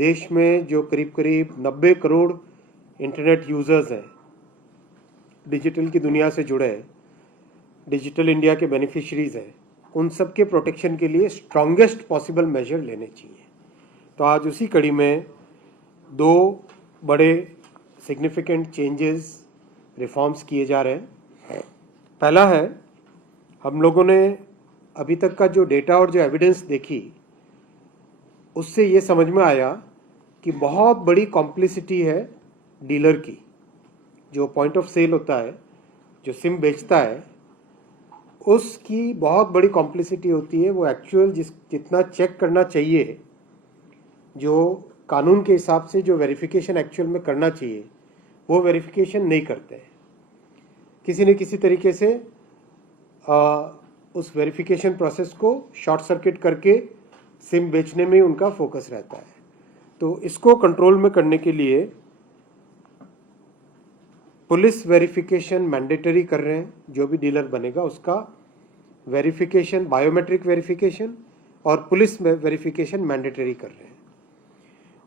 देश में जो करीब करीब 90 करोड़ इंटरनेट यूज़र्स हैं, डिजिटल की दुनिया से जुड़े हैं, डिजिटल इंडिया के बेनिफिशरीज हैं, उन सब के प्रोटेक्शन के लिए स्ट्रॉन्गेस्ट पॉसिबल मेजर लेने चाहिए। तो आज उसी कड़ी में दो बड़े सिग्निफिकेंट चेंजेस, रिफॉर्म्स किए जा रहे हैं। पहला है, हम लोगों ने अभी तक का जो डेटा और जो एविडेंस देखी, उससे ये समझ में आया कि बहुत बड़ी कॉम्प्लिसिटी है डीलर की। जो पॉइंट ऑफ सेल होता है, जो सिम बेचता है, उसकी बहुत बड़ी कॉम्प्लिसिटी होती है। वो एक्चुअल जितना चेक करना चाहिए, जो कानून के हिसाब से जो वेरिफिकेशन एक्चुअल में करना चाहिए, वो वेरिफिकेशन नहीं करते हैं। किसी न किसी तरीके से उस वेरिफिकेशन प्रोसेस को शॉर्ट सर्किट करके सिम बेचने में उनका फोकस रहता है। तो इसको कंट्रोल में करने के लिए पुलिस वेरिफिकेशन मैंडेटरी कर रहे हैं। जो भी डीलर बनेगा उसका वेरिफिकेशन, बायोमेट्रिक वेरिफिकेशन और पुलिस वेरिफिकेशन मैंडेटरी कर रहे हैं।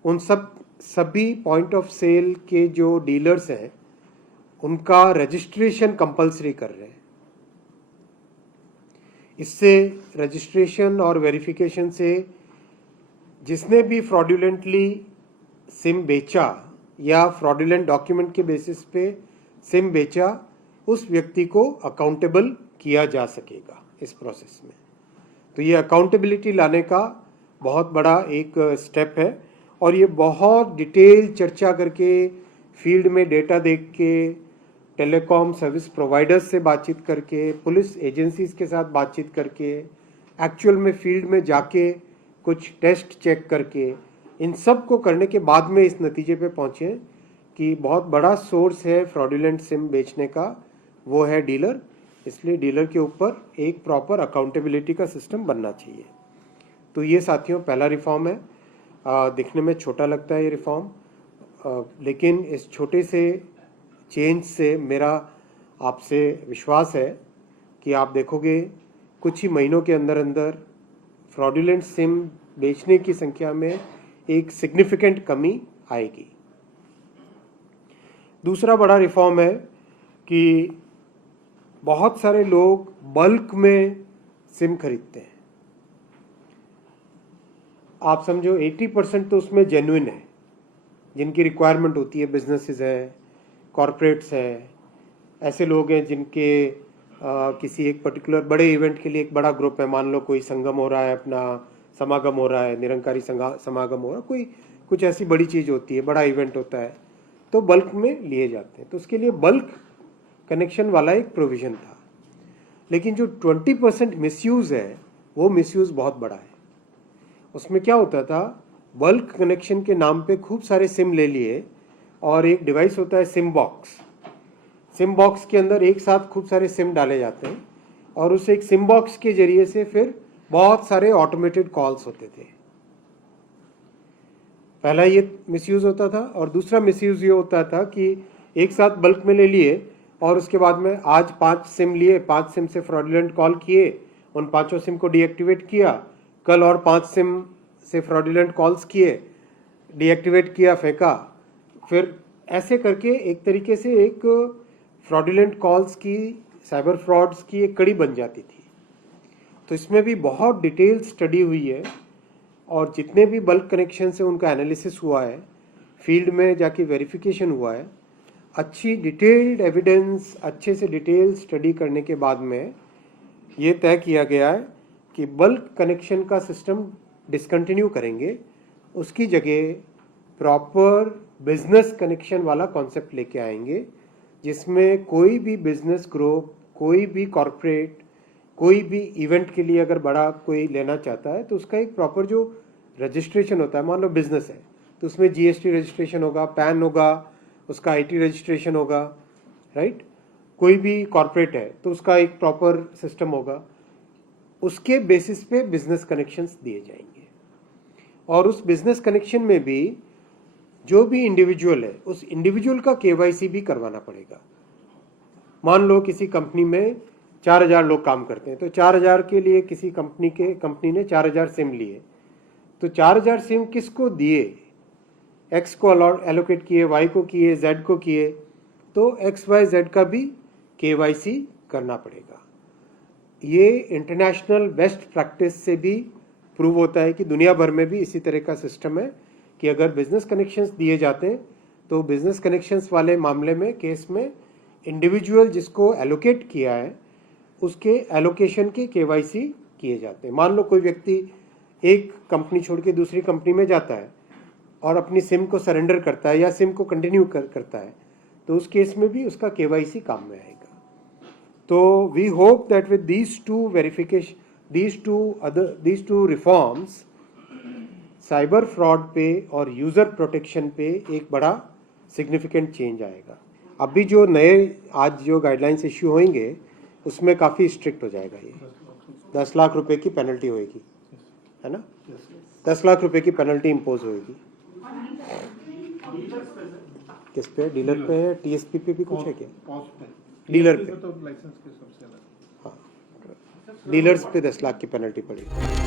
उन सभी पॉइंट ऑफ सेल के जो डीलर्स हैं, उनका रजिस्ट्रेशन कंपलसरी कर रहे हैं। इससे रजिस्ट्रेशन और वेरिफिकेशन से जिसने भी फ्रॉडुलेंटली सिम बेचा या फ्रॉडुलेंट डॉक्यूमेंट के बेसिस पे सिम बेचा, उस व्यक्ति को अकाउंटेबल किया जा सकेगा इस प्रोसेस में। तो ये अकाउंटेबिलिटी लाने का बहुत बड़ा एक स्टेप है और ये बहुत डिटेल चर्चा करके, फील्ड में डेटा देख के, टेलीकॉम सर्विस प्रोवाइडर्स से बातचीत करके, पुलिस एजेंसीज के साथ बातचीत करके, एक्चुअल में फील्ड में जाके कुछ टेस्ट चेक करके, इन सब को करने के बाद में इस नतीजे पे पहुँचे कि बहुत बड़ा सोर्स है फ्रॉडुलेंट सिम बेचने का, वो है डीलर। इसलिए डीलर के ऊपर एक प्रॉपर अकाउंटेबिलिटी का सिस्टम बनना चाहिए। तो ये साथियों पहला रिफॉर्म है। दिखने में छोटा लगता है ये रिफॉर्म, लेकिन इस छोटे से चेंज से मेरा आपसे विश्वास है कि आप देखोगे कुछ ही महीनों के अंदर अंदर फ्रॉडुलेंट सिम बेचने की संख्या में एक सिग्निफिकेंट कमी आएगी। दूसरा बड़ा रिफॉर्म है कि बहुत सारे लोग बल्क में सिम खरीदते हैं। आप समझो 80% तो उसमें जेन्युइन है, जिनकी रिक्वायरमेंट होती है, बिजनेसेस है, कॉरपोरेट्स है, ऐसे लोग हैं जिनके किसी एक पर्टिकुलर बड़े इवेंट के लिए एक बड़ा ग्रुप है। मान लो कोई संगम हो रहा है, अपना समागम हो रहा है, निरंकारी समागम हो रहा है, कोई कुछ ऐसी बड़ी चीज़ होती है, बड़ा इवेंट होता है, तो बल्क में लिए जाते हैं। तो उसके लिए बल्क कनेक्शन वाला एक प्रोविज़न था। लेकिन जो 20% मिसयूज़ है, वो मिसयूज़ बहुत बड़ा है। उसमें क्या होता था, बल्क कनेक्शन के नाम पे खूब सारे सिम ले लिए और एक डिवाइस होता है सिम बॉक्स। सिम बॉक्स के अंदर एक साथ खूब सारे सिम डाले जाते हैं और उस एक सिम बॉक्स के जरिए से फिर बहुत सारे ऑटोमेटेड कॉल्स होते थे। पहला ये मिसयूज़ होता था। और दूसरा मिसयूज़ ये होता था कि एक साथ बल्क में ले लिए और उसके बाद में आज 5 सिम लिए, 5 सिम से फ्रॉडुलेंट कॉल किए, उन 5 सिम को डीएक्टिवेट किया, कल और 5 सिम से फ्रॉडुलेंट कॉल्स किए, डीएक्टिवेट किया, फेंका। फिर ऐसे करके एक तरीके से एक फ्रॉडुलेंट कॉल्स की, साइबर फ्रॉड्स की एक कड़ी बन जाती थी। तो इसमें भी बहुत डिटेल स्टडी हुई है और जितने भी बल्क कनेक्शन से उनका एनालिसिस हुआ है, फील्ड में जाके वेरिफिकेशन हुआ है, अच्छी डिटेल्ड एविडेंस, अच्छे से डिटेल स्टडी करने के बाद में ये तय किया गया है कि बल्क कनेक्शन का सिस्टम डिसकंटिन्यू करेंगे, उसकी जगह प्रॉपर बिजनेस कनेक्शन वाला कॉन्सेप्ट लेके आएंगे, जिसमें कोई भी बिजनेस ग्रुप, कोई भी कॉरपोरेट, कोई भी इवेंट के लिए अगर बड़ा कोई लेना चाहता है तो उसका एक प्रॉपर जो रजिस्ट्रेशन होता है, मान लो बिजनेस है तो उसमें जीएसटी रजिस्ट्रेशन होगा, पैन होगा, उसका आईटी रजिस्ट्रेशन होगा, राइट। कोई भी कॉरपोरेट है तो उसका एक प्रॉपर सिस्टम होगा, उसके बेसिस पे बिजनेस कनेक्शंस दिए जाएंगे। और उस बिजनेस कनेक्शन में भी जो भी इंडिविजुअल है, उस इंडिविजुअल का केवाईसी भी करवाना पड़ेगा। मान लो किसी कंपनी में 4000 लोग काम करते हैं, तो 4000 के लिए किसी कंपनी ने 4000 सिम लिए, तो 4000 सिम किसको दिए, एक्स को एलोकेट किए, वाई को किए, जेड को किए, तो एक्स वाई जेड का भी KYC करना पड़ेगा। ये इंटरनेशनल बेस्ट प्रैक्टिस से भी प्रूव होता है कि दुनिया भर में भी इसी तरह का सिस्टम है कि अगर बिजनेस कनेक्शंस दिए जाते हैं तो बिजनेस कनेक्शंस वाले मामले में, केस में, इंडिविजुअल जिसको एलोकेट किया है उसके एलोकेशन के KYC किए जाते हैं। मान लो कोई व्यक्ति एक कंपनी छोड़ के दूसरी कंपनी में जाता है और अपनी सिम को सरेंडर करता है या सिम को कंटिन्यू करता है, तो उस केस में भी उसका KYC काम में आएगा। तो we hope that with these two verification, these two reforms, cyber fraud पे और यूज़र प्रोटेक्शन पे एक बड़ा सिग्निफिकेंट चेंज आएगा। अभी जो नए आज जो गाइडलाइंस इश्यू होंगे उसमें काफ़ी स्ट्रिक्ट हो जाएगा। ये 10 लाख रुपए की पेनल्टी होएगी, है ना? 10 लाख रुपए की पेनल्टी इम्पोज होएगी। किस पे? डीलर पे है, TSP पे भी कुछ है क्या? डीलर पे, हाँ, डीलर्स पे 10 लाख की पेनल्टी पड़ेगी।